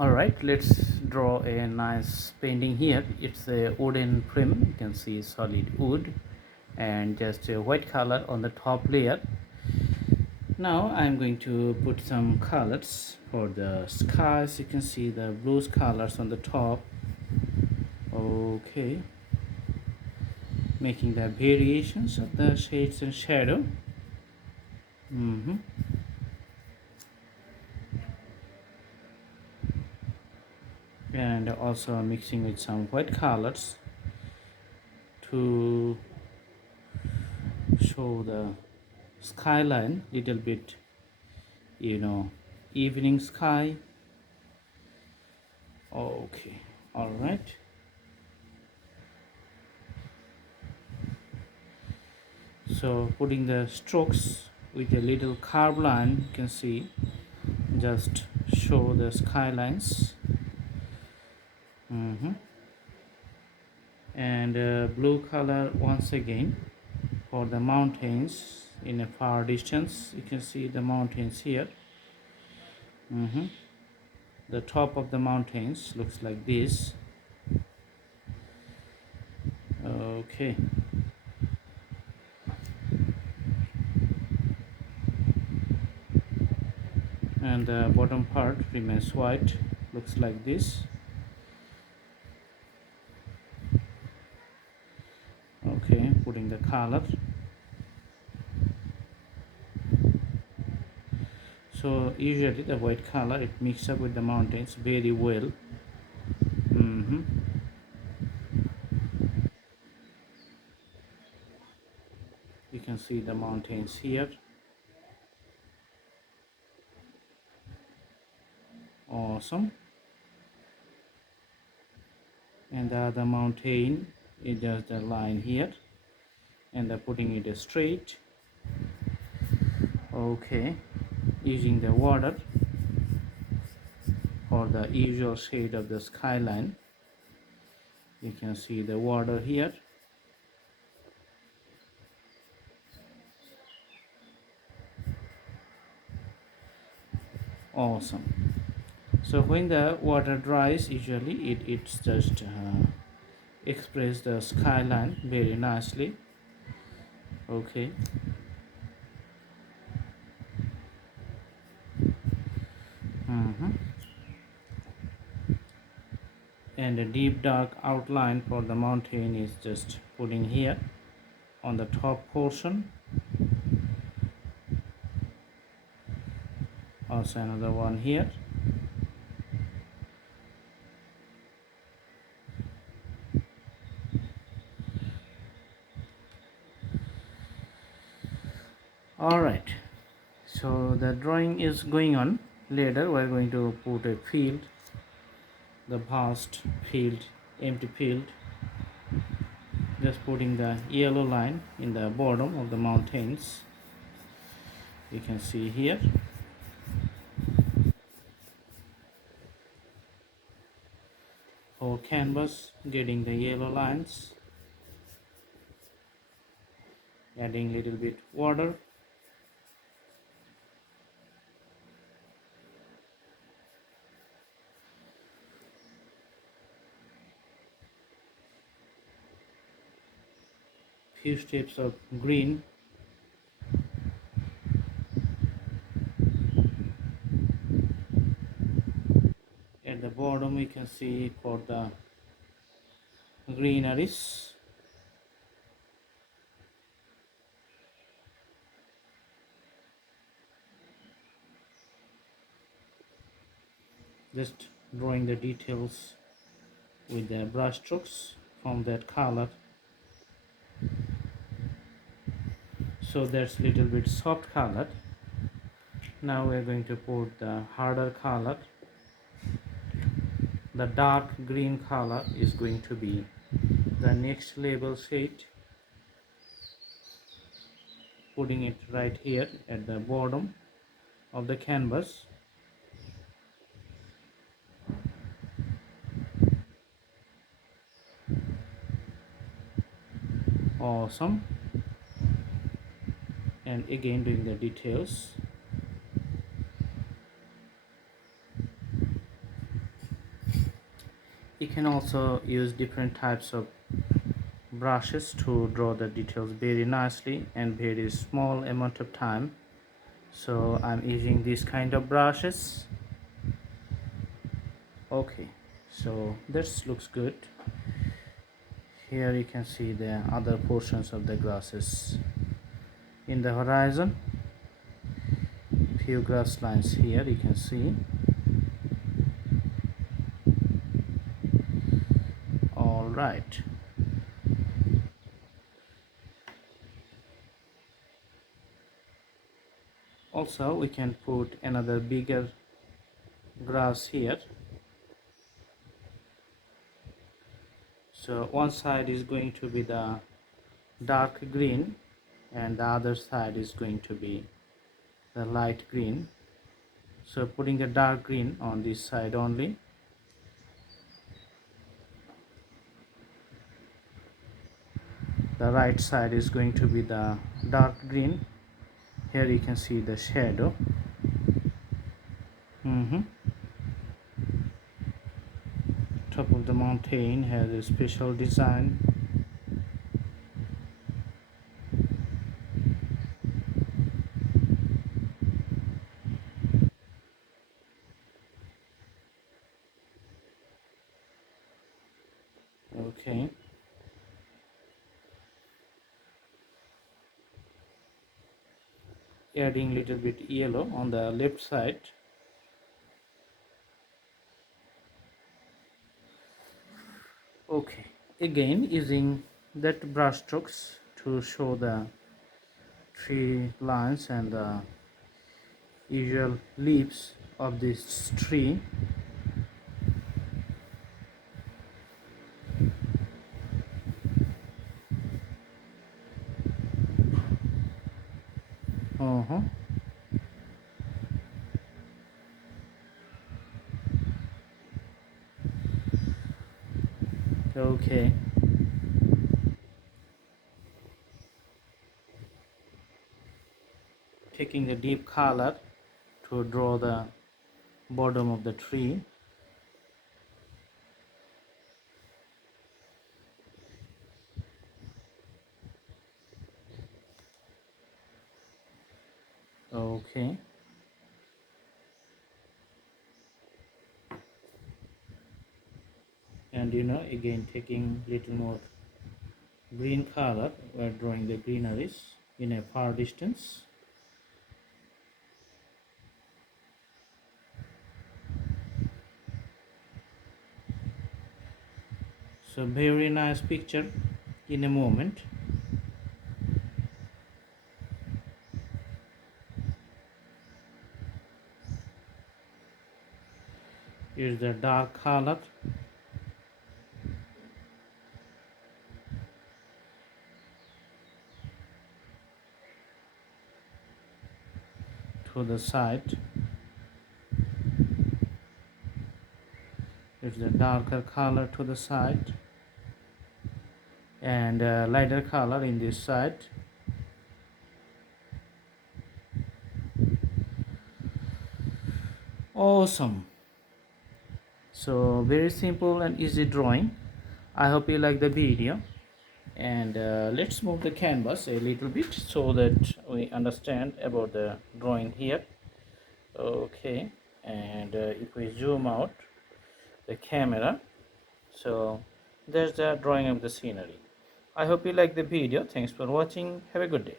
All right, let's draw a nice painting here. It's a wooden frame, you can see solid wood and just a white color on the top layer. Now I'm going to put some colors for the skies. You can see the blue colors on the top. Okay, making the variations of the shades and shadow. And also mixing with some white colors to show the skyline little bit, evening sky. Okay, all right. So putting the strokes with a little curved line, you can see, just show the skylines. And blue color once again for the mountains in a far distance. You can see the mountains here. The top of the mountains looks like this. Okay, and the bottom part remains white, looks like this. Okay, putting the color. So usually the white color, it mixes up with the mountains very well. You can see the mountains here. Awesome. And the other mountain is just the line here, and they're putting it straight. Okay, using the water for the usual shade of the skyline. You can see the water here. Awesome. So when the water dries, usually it's just express the skyline very nicely. Okay. And a deep dark outline for the mountain is just putting here on the top portion. Also another one here. All right, so the drawing is going on. Later we're going to put a field, the vast field, empty field, just putting the yellow line in the bottom of the mountains. You can see here. For canvas, getting the yellow lines, adding little bit water. Few steps of green. At the bottom we can see for the greeneries. Just drawing the details with the brush strokes from that color. So that's little bit soft color. Now we're going to put the harder color. The dark green color is going to be the next level shade. Putting it right here at the bottom of the canvas. Awesome. And again doing the details. You can also use different types of brushes to draw the details very nicely and very small amount of time. So I'm using these kind of brushes. Okay, so this looks good. Here you can see the other portions of the grasses in the horizon. Few grass lines here you can see. All right. Also we can put another bigger grass here. So one side is going to be the dark green and the other side is going to be the light green. So putting the dark green on this side only. The right side is going to be the dark green. Here you can see the shadow. Top of the mountain has a special design. Okay, adding little bit yellow on the left side. Okay, again using that brush strokes to show the tree lines and the usual leaves of this tree. Uh-huh. Okay, taking the deep color to draw the bottom of the tree. Okay, and again taking little more green color, we're drawing the greeneries in a far distance. So very nice picture in a moment. Here's the dark color. To the side. It's the darker color to the side and lighter color in this side. Awesome. So very simple and easy drawing. I hope you like the video, and let's move the canvas a little bit so that we understand about the drawing here. Okay, and if we zoom out the camera, so there's the drawing of the scenery. I hope you like the video. Thanks for watching. Have a good day.